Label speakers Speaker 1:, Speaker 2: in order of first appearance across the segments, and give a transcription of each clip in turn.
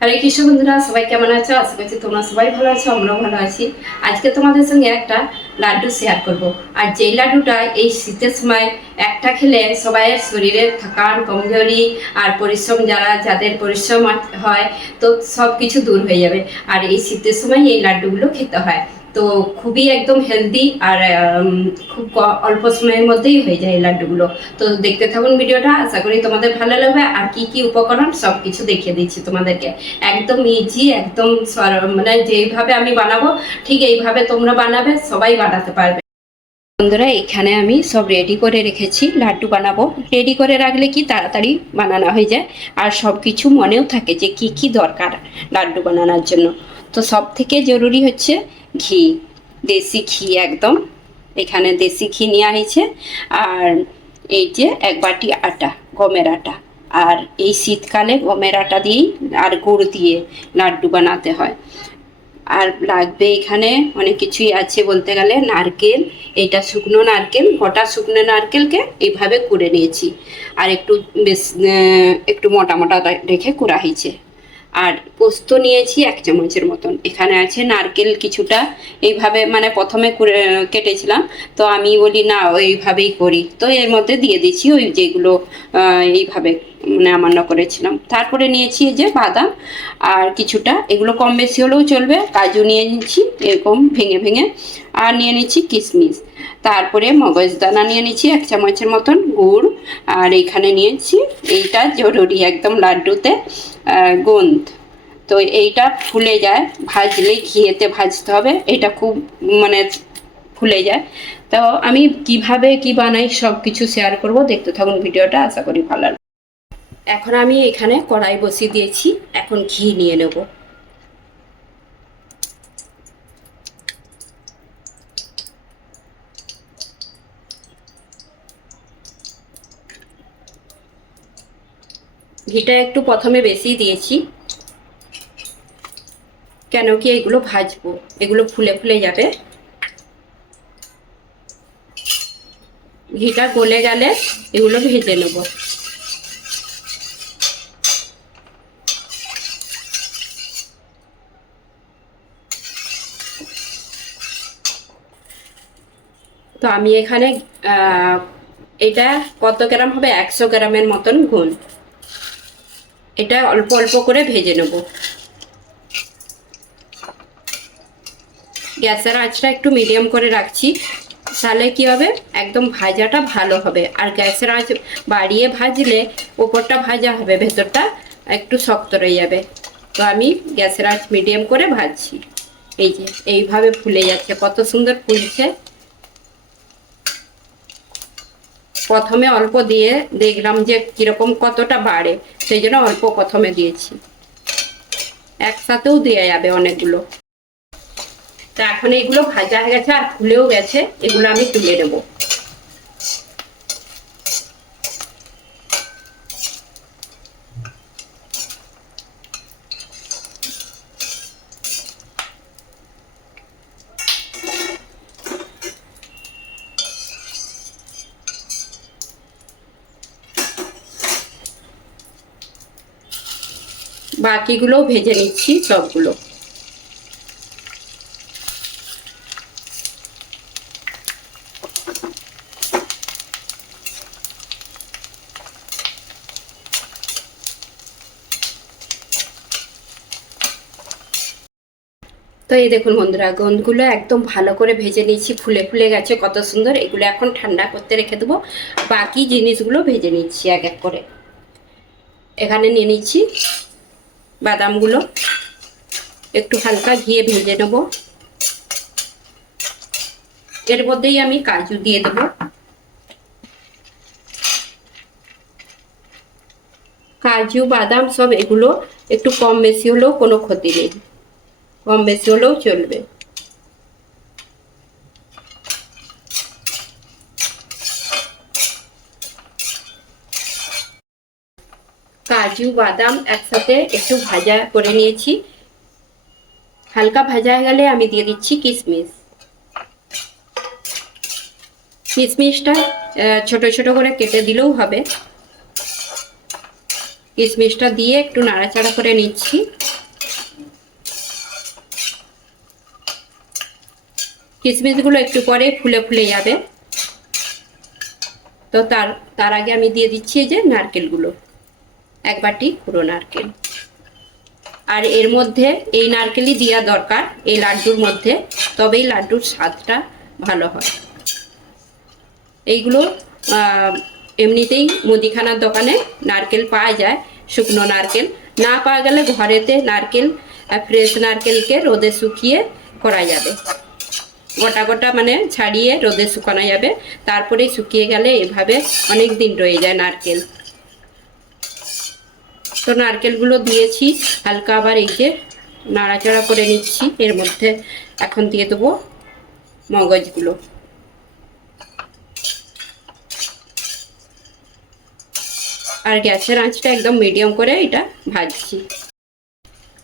Speaker 1: হরে কৃষ্ণ বন্ধুরা, সবাই কেমন আছো? আশা করছি তোমরা সবাই ভালো আছো, আমরাও ভালো আছি। আজকে তোমাদের সঙ্গে একটা লাড্ডু শেয়ার করব। আর যেই লাড্ডুটা এই শীতের সময় একটা খেলে সবাইয়ের শরীরের থাকান কমজোরি আর পরিশ্রম যারা, যাদের পরিশ্রম হয়, তো সব কিছু দূর হয়ে যাবে। আর এই শীতের সময় এই লাড্ডুগুলো খেতে হয়। তো খুবই একদম হেলদি আর খুব অল্প সময়ের মধ্যেই হয়ে যায় এই লাড্ডুগুলো। তো দেখতে থাকুন ভিডিওটা, আশা করি তোমাদের ভালো লাগবে। আর কি কি উপকরণ সব কিছু দেখিয়ে দিচ্ছি তোমাদেরকে। একদম ইজি একদম মানে যেইভাবে আমি বানাবো, ঠিক এইভাবে তোমরা বানাবে, সবাই বানাতে পারবে। বন্ধুরা, এখানে আমি সব রেডি করে রেখেছি, লাড্ডু বানাবো। রেডি করে রাখলে কি তাড়াতাড়ি বানানো হয়ে যায়। আর সব কিছু মনেও থাকে যে কি কি দরকার লাড্ডু বানানোর জন্য। তো সব থেকে জরুরি হচ্ছে ঘি, দেশি ঘি একদম। এখানে দেশি ঘি নেওয়া হয়েছে আর এই যে এক বাটি আটা, গমের আটা। আর এই শীতকালে গমের আটা দিয়েই আর গুড় দিয়ে লাড্ডু বানাতে হয়। আর লাগবে এখানে অনেক কিছুই আছে বলতে গেলে। নারকেল, এটা শুকনো নারকেল, গোটা শুকনো নারকেলকে এইভাবে কুড়ে নিয়েছি। আর একটু বেশ একটু মোটা মোটা রেখে কুড়া হয়েছে আর পোস্ত নিয়েছি এক চামচের মতন। এখানে আছে নারকেল কিছুটা। এইভাবে মানে প্রথমে কেটেছিলাম। তো আমি বলি, না, ওইভাবেই করি। তো এর মধ্যে দিয়ে দিচ্ছি ওই যেগুলো এইভাবে মানে আমান্য করেছিলাম। তারপরে নিয়েছি যে বাদাম আর কিছুটা। এগুলো কম বেশি হলেও চলবে। কাজু নিয়ে নিচ্ছি, এরকম ভেঙে ভেঙে। আর নিয়ে নিচ্ছি কিশমিশ। তারপরে মগজদানা নিয়ে নিচ্ছি এক চামচের মতন। গুড়। আর এখানে নিয়েছি, এইটা জরুরি একদম লাড্ডুতে। গোন্দ। তো এইটা ফুলে যায়, ভাজলে ঘিয়েতে ভাজতে হবে, এটা খুব মানে ফুলে যায়। তো আমি কীভাবে কি বানাই সব কিছু শেয়ার করব, দেখতে থাকুন ভিডিওটা, আশা করি ভালো এখন আমি এখানে কড়াই বসিয়ে দিয়েছি, এখন ঘি নিয়ে নেব। ঘিটা একটু প্রথমে বেশি দিয়েছি। কেন কি এগুলো ভাজবো, এগুলো ফুলে ফুলে যাবে। ঘিটা গলে গেলে এগুলো ভেজে নেব। তো আমি এখানে এটা কত গ্রাম হবে? একশো গ্রামের মতন গুণ। এটা অল্প অল্প করে ভেজে নেব। গ্যাসের আঁচটা একটু মিডিয়াম করে রাখছি, তাহলে কি হবে? একদম ভাজাটা ভালো হবে। আর গ্যাসের আঁচ বাড়িয়ে ভাজলে ওপরটা ভাজা হবে, ভেতরটা একটু শক্ত রয়ে যাবে। তো আমি গ্যাসের আঁচ মিডিয়াম করে ভাজছি। এই যে, এইভাবে ফুলে যাচ্ছে, কত সুন্দর ফুলছে। প্রথমে অল্প দিয়ে দেখলাম যে কীরকম কতটা বাড়ে, সেই জন্য অল্প প্রথমে দিয়েছি। একসাথেও দেওয়া যাবে অনেকগুলো। তা এখন এগুলো ভাজা হয়ে গেছে আর ফুলেও গেছে, এগুলো আমি তুলে নেব। বাকিগুলোও ভেজে নিচ্ছি সবগুলো। তো এই দেখুন বন্ধুরা গন্ধগুলো একদম ভালো করে ভেজে নিচ্ছি ফুলে ফুলে গেছে, কত সুন্দর। এগুলো এখন ঠান্ডা করতে রেখে দেবো। বাকি জিনিসগুলো ভেজে নিচ্ছি এক এক করে। এখানে নিয়ে নিচ্ছি বাদামগুলো একটু হালকা ঘিয়ে ভেজে নেব। এর মধ্যেই আমি কাজু দিয়ে দেবো। কাজু, বাদাম সব এগুলো একটু কম বেশি হলেও কোনো ক্ষতি নেই। কম বেশি হলেও চলবে। কাজু, বাদাম একসাথে একটু ভাজা করে নিয়েছি। হালকা ভাজা হয়ে গেলে আমি দিয়ে দিচ্ছি কিশমিশ কিশমিশটা ছোট ছোট করে কেটে দিলেও হবে। কিশমিশটা দিয়ে একটু নাড়াচাড়া করে নিচ্ছি। কিশমিশগুলো একটু পরে ফুলে ফুলে যাবে। তো তার তার আগে আমি দিয়ে দিচ্ছি এই যে নারকেলগুলো। এক বাটি পুরো নারকেল। আর এর মধ্যে এই নারকেলই দেওয়া দরকার এই লাড্ডুর মধ্যে তবেই লাড্ডুর স্বাদটা ভালো হয়। এইগুলো এমনিতেই মুদিখানার দোকানে নারকেল পাওয়া যায়, শুকনো নারকেল। না পাওয়া গেলে ঘরেতে নারকেল ফ্রেশ নারকেলকে রোদে শুকিয়ে করা যাবে। গোটা গোটা মানে ছাড়িয়ে রোদে শুকানো যাবে। তারপরে শুকিয়ে গেলে এভাবে অনেক দিন রয়ে যায় নারকেল। তো নারকেলগুলো দিয়েছি, হালকা আবার এই যে নাড়াচাড়া করে নিচ্ছি। এর মধ্যে এখন দিয়ে দেবো মগজগুলো। আর গ্যাসের আঁচটা একদম মিডিয়াম করে এটা ভাজছি।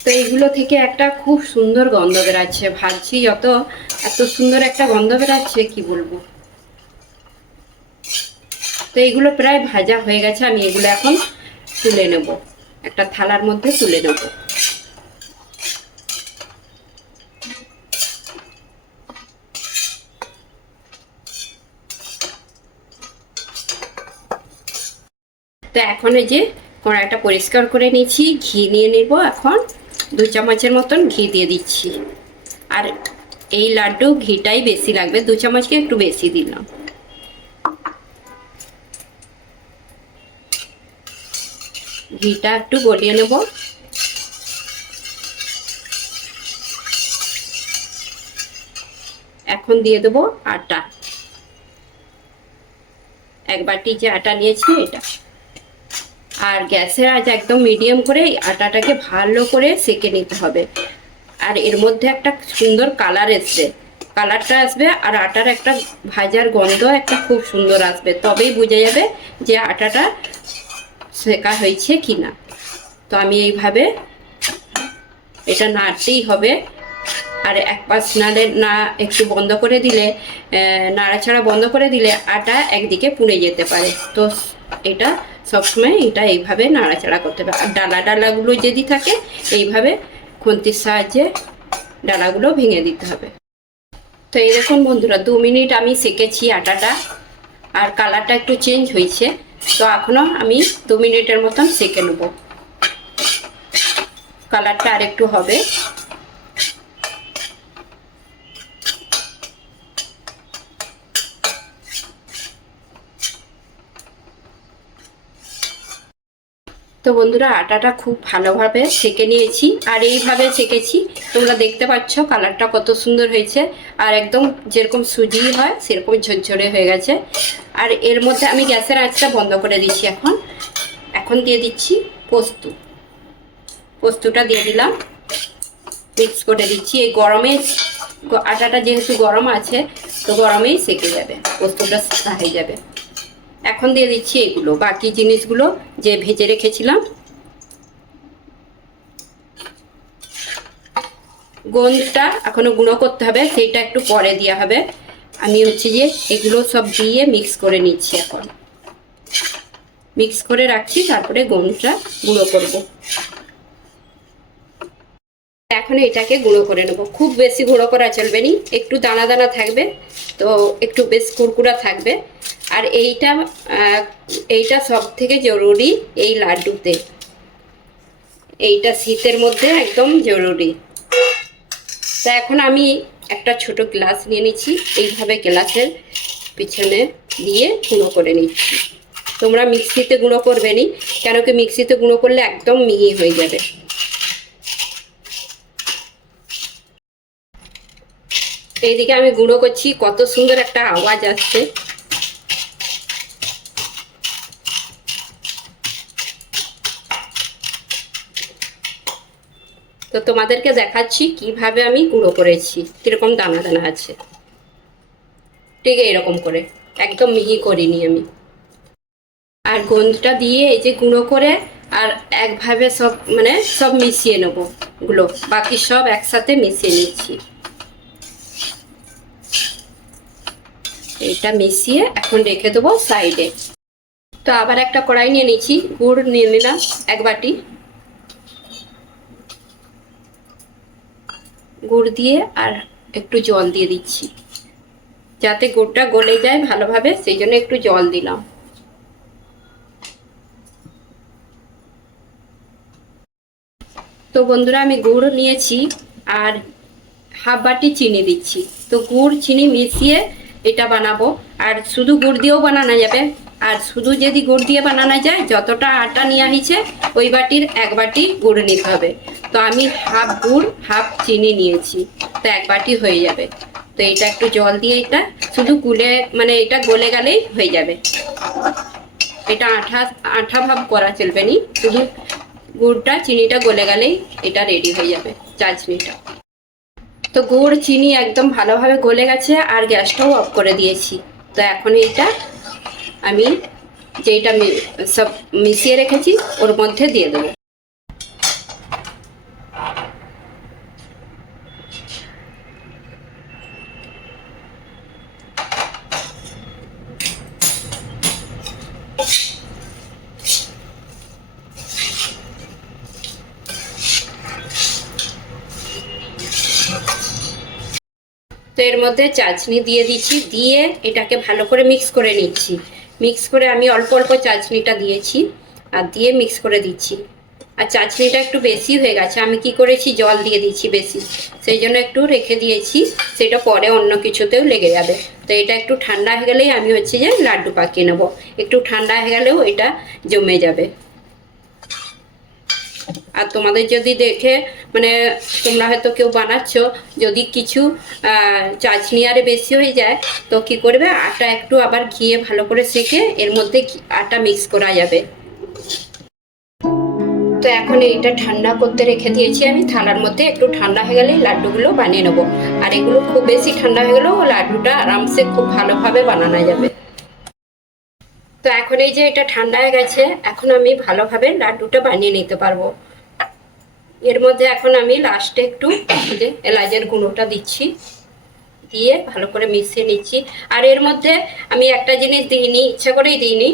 Speaker 1: তো এইগুলো থেকে একটা খুব সুন্দর গন্ধ বেরাচ্ছে। ভাজছি যত, এত সুন্দর একটা গন্ধ বেরাচ্ছে, কি বলব? তো এইগুলো প্রায় ভাজা হয়ে গেছে, আমি এগুলো এখন তুলে নেব। একটা থালার মধ্যে তুলে নেব তো এখন এই যে কড়াইটা পরিষ্কার করে নিয়েছি, ঘি নিয়ে নেব এখন। দু চামচের মতন ঘি দিয়ে দিচ্ছি। আর এই লাড্ডু ঘিটাই বেশি লাগবে, দু চামচকে একটু বেশি দিলাম। ঘিটা একটু গলিয়ে নেব। এখন দিয়ে দেবো আটা। এক বাটি যে আটা নিয়েছি এটা। আর গ্যাসের আজ একদম মিডিয়াম করে আটাটাকে ভালো করে সেকে নিতে হবে। আর এর মধ্যে একটা সুন্দর কালার এসছে। কালারটা আসবে আর আটার একটা ভাজার গন্ধ একটা খুব সুন্দর আসবে। তবেই বোঝা যাবে যে আটাটা সেকা হয়েছে কি না তো আমি এইভাবে এটা নাড়তেই হবে। আর এক পাশ নাড়ে না একটু বন্ধ করে দিলে আহ, নাড়াচাড়া বন্ধ করে দিলে আটা একদিকে পুড়ে যেতে পারে। তো এটা সবসময় এটা এইভাবে নাড়াচাড়া করতে হবে। আর ডালা ডালাগুলো যদি থাকে এইভাবে খুন্তির সাহায্যে ডালাগুলো ভেঙে দিতে হবে। তো এই বন্ধুরা দু মিনিট আমি সেকেছি আটাটা। আর কালারটা একটু চেঞ্জ হয়েছে। তো এখনও আমি দু মিনিটের মতন সেকে নেব। কালারটা আর একটু হবে। তো বন্ধুরা, আটাটা খুব ভালোভাবে সেকে নিয়েছি। আর এইভাবে সেকেছি, তোমরা দেখতে পাচ্ছ কালারটা কত সুন্দর হয়েছে। আর একদম যেরকম সুজি হয়, সেরকম ঝরঝরে হয়ে গেছে। আর এর মধ্যে আমি গ্যাসের আঁচটা বন্ধ করে দিচ্ছি এখন। এখন দিয়ে দিচ্ছি পোস্ত। পোস্তটা দিয়ে দিলাম। মিক্স করে দিচ্ছি। এই গরমে আটাটা যেহেতু গরম আছে, তো গরমেই সেকে যাবে। পোস্তটা হয়ে যাবে। এখন দিয়ে দিচ্ছি এগুলো, বাকি জিনিসগুলো যে ভেজে রেখেছিলাম। গোন্দটা এখনও গুঁড়ো করতে হবে, সেইটা একটু পরে দেওয়া হবে। আমি হচ্ছে যে এগুলো সব দিয়ে মিক্স করে নিচ্ছি এখন। মিক্স করে রাখছি, তারপরে গোন্দটা গুঁড়ো করব। এখন এটাকে গুঁড়ো করে নেব। খুব বেশি গুঁড়ো করা চলবে নি, একটু দানা দানা থাকবে, তো একটু বেশ কুরকুরা থাকবে। আর এইটা এইটা সব থেকে জরুরি এই লাড্ডুতে। এইটা শীতের মধ্যে একদম জরুরি। তা এখন আমি একটা ছোট গ্লাস নিয়ে নিচ্ছি। এইভাবে গ্লাসের পিছনে দিয়ে গুঁড়ো করে নিচ্ছি। তোমরা মিক্সিতে গুঁড়ো করবে নি, কেন কি মিক্সিতে গুঁড়ো করলে একদম মিহি হয়ে যাবে। এইদিকে আমি গুঁড়ো করছি, কত সুন্দর একটা আওয়াজ আসছে। তো তোমাদেরকে দেখাচ্ছি কীভাবে আমি গুঁড়ো করেছি, কীরকম দানা দানা আছে। ঠিক এরকম করে, একদম মিহি করিনি আমি। আর গন্ধটা দিয়ে এই যে গুঁড়ো করে আর একভাবে সব মানে সব মিশিয়ে নেবগুলো। বাকি সব একসাথে মিশিয়ে নিচ্ছি। এটা মিশিয়ে এখন রেখে দেবো সাইডে। তো আবার একটা কড়াই নিয়ে নিচ্ছি, গুড় নিয়ে নিলাম এক বাটি। গুড় দিয়ে আর একটু জল দিয়ে দিচ্ছি। যাতে গুড়টা গলে যায় ভালোভাবে, সেই জন্য একটু জল দিলাম। তো বন্ধুরা, আমি গুড় নিয়েছি আর হাফ বাটি চিনি দিচ্ছি। তো গুড়, চিনি মিশিয়ে এটা বানাবো। আর শুধু গুড় দিয়েও বানানো যাবে। আর শুধু যদি গুড় দিয়ে বানানো যায়, যতটা আটা নিয়ে আনিছে, ওই বাটির এক বাটি গুড় নিতে হবে। তো আমি হাফ গুড় হাফ চিনি নিয়েছি। তো এক বাটি হয়ে যাবে। তো এটা একটু জল দিয়ে এটা শুধু গুলে মানে এটা গলে গেলেই হয়ে যাবে। এটা আঠা আঠা ভাব করা চলবে নি। শুধু গুড়টা, চিনিটা গলে গেলেই এটা রেডি হয়ে যাবে চাচনিটা তো গুড়, চিনি একদম ভালোভাবে গলে গেছে আর গ্যাসটাও অফ করে দিয়েছি। তো এখন এইটা আমি যেটা সব মিশিয়ে রেখেছি, ওর মধ্যে দিয়ে দেবো। তো এর মধ্যে চাটনি দিয়ে দিচ্ছি, দিয়ে এটাকে ভালো করে মিক্স করে নিচ্ছি। মিক্স করে আমি অল্প অল্প চাটনিটা দিয়েছি আর দিয়ে মিক্স করে দিচ্ছি। আর চাটনিটা একটু বেশি হয়ে গেছে, আমি কি করেছি, জল দিয়ে দিচ্ছি বেশি। সেই জন্য একটু রেখে দিয়েছি, সেটা পরে অন্য কিছুতেও লেগে যাবে। তো এটা একটু ঠান্ডা হয়ে গেলেই আমি হচ্ছে যে লাড্ডু পাকিয়ে নেব। একটু ঠান্ডা হয়ে গেলেও এটা জমে যাবে। আর তোমাদের যদি দেখে মানে তোমরা হয়তো কেউ বানাচ্ছ, যদি কিছু চাটনি আরে বেশি হয়ে যায়, তো কি করবে? আটা একটু আবার ঘিয়ে ভালো করে সেকে এর মধ্যে আটা মিক্স করা যাবে। তো এখন এইটা ঠান্ডা করতে রেখে দিয়েছি আমি। থালার মধ্যে একটু ঠান্ডা হয়ে গেলে লাড্ডুগুলো বানিয়ে নেব। আর এগুলো খুব বেশি ঠান্ডা হয়ে গেলেও লাড্ডুটা আরামসে খুব ভালোভাবে বানানো যাবে। তো এখন এই যে এটা ঠান্ডা হয়ে গেছে, এখন আমি ভালোভাবে লাড্ডুটা বানিয়ে নিতে পারব। এর মধ্যে এখন আমি লাস্টে একটু এলাচের গুঁড়োটা দিচ্ছি, দিয়ে ভালো করে মিশিয়ে নিচ্ছি। আর এর মধ্যে আমি একটা জিনিস দিইনি, ইচ্ছা করেই দিইনি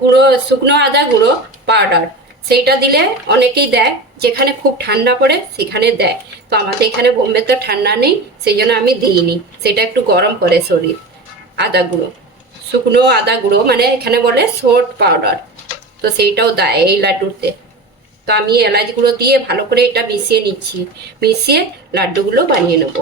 Speaker 1: গুঁড়ো, শুকনো আদা গুঁড়ো পাউডার সেইটা দিলে অনেকেই দেয়, যেখানে খুব ঠান্ডা পড়ে সেখানে দেয়। তো আমাদের এখানে বোম্বে তো ঠান্ডা নেই, সেই জন্য আমি দিইনি। সেটা একটু গরম করে শরীর, আদা গুঁড়ো। শুকনো আদা গুঁড়ো মানে এখানে বলে সোট পাউডার। তো সেইটাও দেয় এই লাড্ডুতে। তো আমি এলাচ গুঁড়ো দিয়ে ভালো করে এটা মিশিয়ে নিচ্ছি। মিশিয়ে লাড্ডুগুলো বানিয়ে নেব।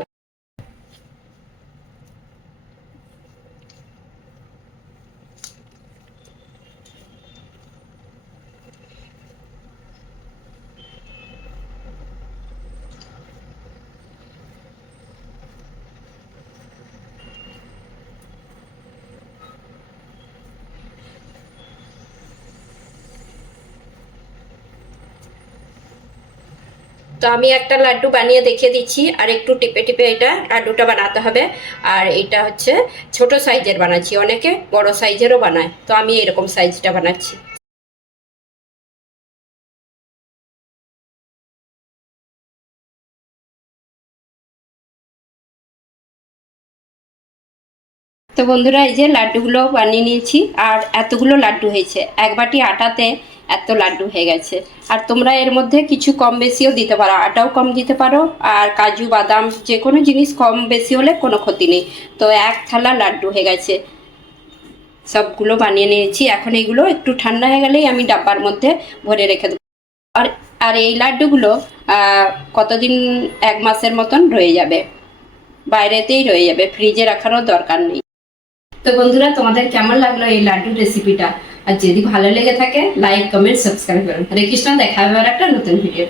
Speaker 1: তো আমি একটা লাড্ডু বানিয়ে দেখিয়ে দিচ্ছি, আর একটু টিপে টিপে এটা লাড্ডুটা বানাতে হবে। আর এটা হচ্ছে ছোট সাইজের বানাচ্ছি, অনেকে বড় সাইজেরও বানায়, তো আমি এরকম সাইজটা বানাচ্ছি। তো বন্ধুরা, এই যে লাড্ডুগুলো বানিয়ে নিয়েছি, আর এতগুলো লাড্ডু হয়েছে। এক বাটি আটাতে এত লাড্ডু হয়ে গেছে। আর তোমরা এর মধ্যে কিছু কম বেশিও দিতে পারো, আটাও কম দিতে পারো, আর কাজু, বাদাম, যে কোনো জিনিস কম বেশি হলে কোনো ক্ষতি নেই। তো এক থালা লাড্ডু হয়ে গেছে। সবগুলো বানিয়ে নিয়েছি। এখন এগুলো একটু ঠান্ডা হয়ে গেলেই আমি ডাব্বার মধ্যে ভরে রেখে দেবো। আর আর এই লাড্ডুগুলো কতদিন, এক মাসের মতন রয়ে যাবে। বাইরেতেই রয়ে যাবে। ফ্রিজে রাখারও দরকার নেই। তো বন্ধুরা, তোমাদের কেমন লাগল এই লাড্ডু রেসিপিটা? আর যদি ভালো লেগে থাকে লাইক কমেন্ট সাবস্ক্রাইব করুন। হরে কৃষ্ণ, দেখা হবে আর একটা নতুন ভিডিও